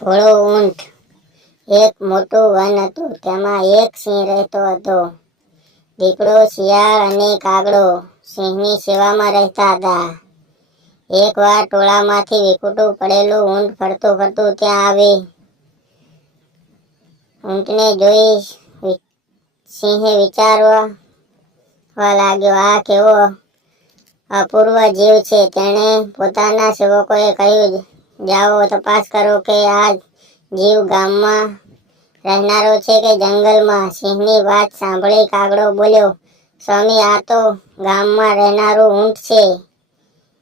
ભોળો ઊંટ. એક મોટું વન હતું. તેમાં એક સિંહ રહેતો હતો. દીપડો, શિયાળ અને કાગડો સિંહની સેવામાં રહેતા હતા. એકવાર ટોળામાંથી વિખૂટું પડેલું ઊંટ ફરતું ફરતું ત્યાં આવી. ઊંટને જોઈ સિંહે વિચારવા લાગ્યો, આ કેવો અપૂર્વ જીવ છે. તેણે પોતાના સેવકોએ કહ્યું, જાઓ તપાસ કરો કે આ જીવ ગામમાં રહેનારો છે કે જંગલમાં. સિંહની વાત સાંભળી કાગડો બોલ્યો, સ્વામી, આ તો ગામમાં રહેનારું ઊંટ છે.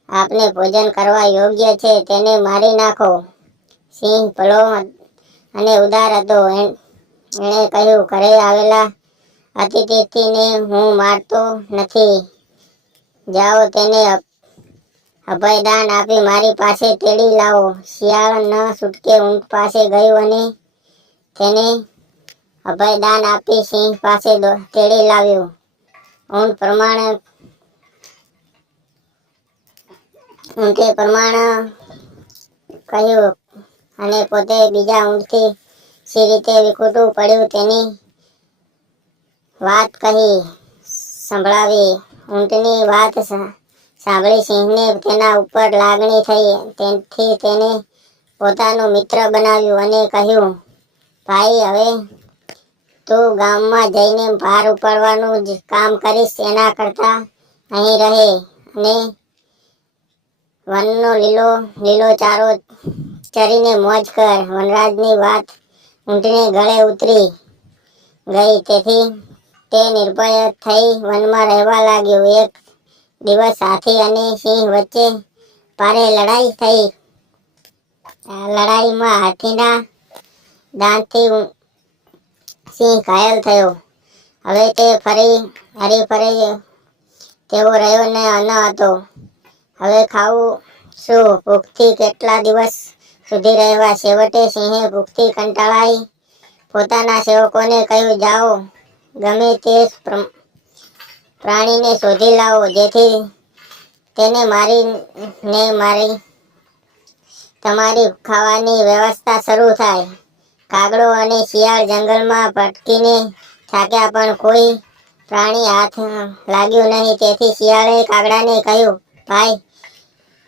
આપને ભોજન કરવા યોગ્ય છે. તેને મારી નાખો. સિંહ ભલો અને ઉદાર હતો. એણે કહ્યું, ઘરે આવેલા અતિથિને હું મારતો નથી. જાઓ તેને અભયદાન આપી મારી પાસે તેડી લાવો. શિયાળ ન છૂટકે ઊંટ પાસે ગયું અને તેને અભયદાન આપી સિંહ પાસે તેડી લાવ્યું. ઊંટે પ્રમાણ કહ્યું અને પોતે બીજા ઊંટથી સી રીતે વિખૂટું પડ્યું તેની વાત સંભળાવી. ઊંટની વાત સાંભળી સિંહને તેના ઉપર લાગણી થઈ. તેથી તેને પોતાનો મિત્ર બનાવ્યો અને કહ્યું, ભાઈ, હવે તું ગામમાં જઈને ભાર ઉપાડવાનું જ કામ કરીશ. એના કરતાં અહીં રહે અને વનનો લીલો ચારો ચરીને મોજ કર. વનરાજની વાત ઊંટને ગળે ઉતરી ગઈ. તેથી તે નિર્ભય થઈ વનમાં રહેવા લાગ્યો. એક દિવસ હાથી અને સિંહ વચ્ચે ભારે લડાઈ થઈ. લડાઈમાં હાથીના દાંતથી સિંહ ઘાયલ થયો. હવે તે હરીફરી તેવો રહ્યો ન હતો. હવે ખાવું શું? ભૂખથી કેટલા દિવસ સુધી રહેવા? છેવટે સિંહે ભૂખથી કંટાળી પોતાના સેવકોને કહ્યું, જાઓ ગમે તે પ્રાણીને શોધી લાવો જેથી તેને મારીને તમારી ખાવાની વ્યવસ્થા શરૂ થાય. કાગડો અને શિયાળ જંગલમાં ભટકીને થાક્યા, પણ કોઈ પ્રાણી હાથ લાગ્યું નહીં. તેથી શિયાળે કાગડાને કહ્યું, ભાઈ,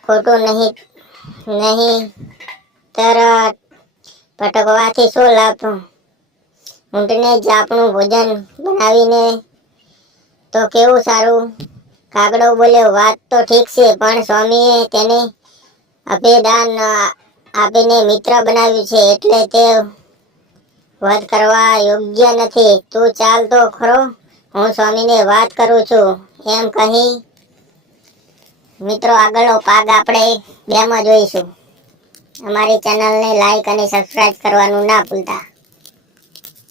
ખોટું નહીંતર ભટકવાથી શું લાભ? ઊંટને જ આપણું ભોજન બનાવીને તો કેવું સારું. કાગડો બોલ્યો, વાત તો ઠીક છે, પણ સ્વામીએ તેને અભયદાન આપીને મિત્ર બનાવ્યું છે, એટલે તે વધ કરવા યોગ્ય નથી. તું ચાલ તો ખરો, હું સ્વામીને વાત કરું છું. એમ કહી મિત્રો, આગળનો ભાગ આપણે 2માં જોઈશું. અમારી ચેનલને લાઈક અને સબસ્ક્રાઈબ કરવાનું ના ભૂલતા.